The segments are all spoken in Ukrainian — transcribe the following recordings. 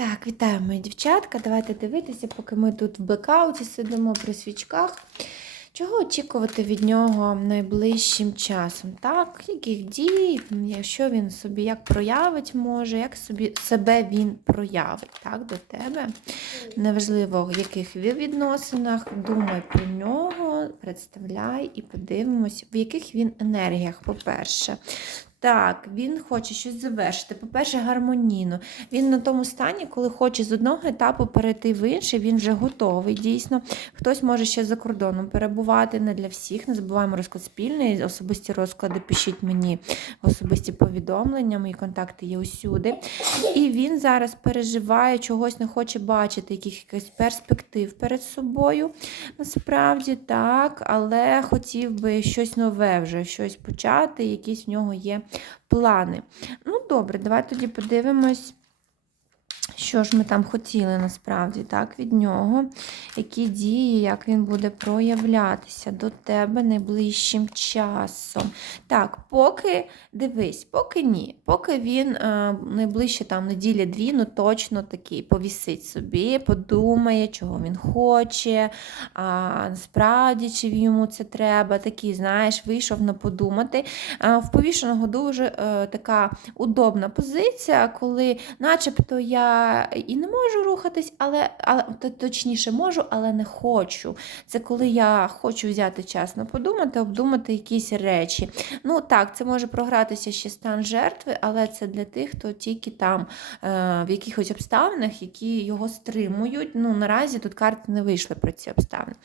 Так, вітаю, мої дівчатка. Давайте дивитися, поки ми тут в блекауті сидимо при свічках. Чого очікувати від нього найближчим часом? Так, яких дій, що він собі як проявить може, як собі себе він проявить так, до тебе. Неважливо, в яких ви відносинах, думай про нього, представляй і подивимось, в яких він енергіях, по-перше. Так, він хоче щось завершити. По-перше, гармонійно. Він на тому стані, коли хоче з одного етапу перейти в інший, він вже готовий. Дійсно, хтось може ще за кордоном перебувати, не для всіх. Не забуваємо розклад спільний, особисті розклади пишіть мені особисті повідомлення, мої контакти є усюди. І він зараз переживає, чогось не хоче бачити, якихось перспектив перед собою. Насправді так, але хотів би щось нове вже, щось почати, якісь в нього є плани. Ну, добре, давай тоді подивимось, що ж ми там хотіли насправді так, від нього, які дії, як він буде проявлятися до тебе найближчим часом. Так, поки дивись, поки ні. Поки він е, найближче там неділі-дві, ну точно такий повісить собі, подумає, чого він хоче, а, насправді, чи йому це треба. Такий, знаєш, вийшов на подумати. А, в повішеного дуже е, така удобна позиція, коли, начебто, я і не можу рухатись, але, але точніше можу, але не хочу. Це коли я хочу взяти час на подумати, обдумати якісь речі. Ну так, це може програтися ще стан жертви, але це для тих, хто тільки там е, в якихось обставинах, які його стримують. Ну, наразі тут карти не вийшли про ці обставини.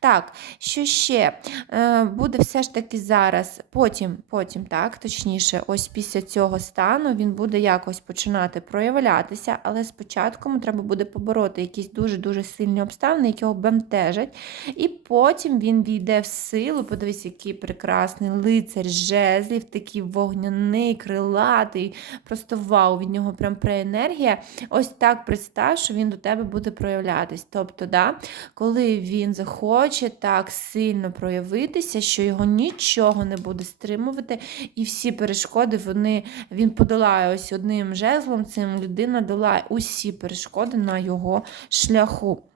Так, що ще? Е, буде все ж таки зараз, потім, потім, так, точніше, ось після цього стану він буде якось починати проявлятися, але спочатку треба буде побороти якісь дуже-дуже сильні обставини, які його бентежать. І потім він війде в силу. Подивись, який прекрасний лицар, жезлів, такий вогняний, крилатий. Просто вау, від нього прям преенергія. Ось так представ, що він до тебе буде проявлятись. Тобто, да, коли він захоче так сильно проявитися, що його нічого не буде стримувати, і всі перешкоди вони, він подолає ось одним жезлом, цим людина долає усі перешкоди на його шляху.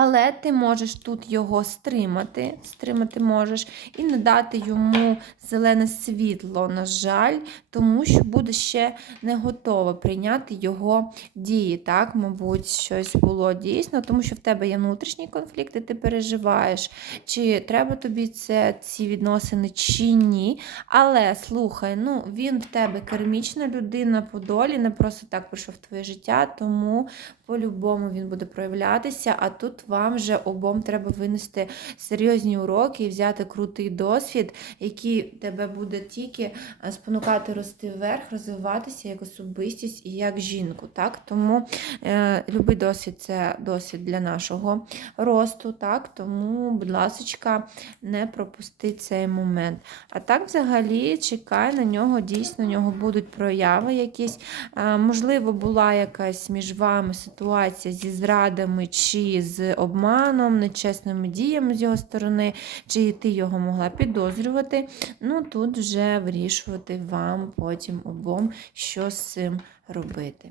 Але ти можеш тут його стримати, стримати можеш, і не дати йому зелене світло, на жаль, тому що буде ще не готова прийняти його дії. Так, мабуть, щось було дійсно, тому що в тебе є внутрішній конфлікт, і ти переживаєш, чи треба тобі це, ці відносини, чи ні. Але слухай, ну він в тебе кермічна людина по долі, не просто так прийшов в твоє життя, тому по-любому він буде проявлятися, а тут вам вже обом треба винести серйозні уроки і взяти крутий досвід, який тебе буде тільки е, спонукати рости вверх, розвиватися як особистість і як жінку. Так? Тому е, любий досвід це досвід для нашого росту. Так? Тому, будь ласка, не пропусти цей момент. А так, взагалі, чекай на нього, дійсно, на нього будуть прояви якісь. Е, можливо, була якась між вами ситуація зі зрадами чи з обманом, нечесними діями з його сторони, чи ти його могла підозрювати. Ну, тут вже вирішувати вам потім обом, що з цим робити.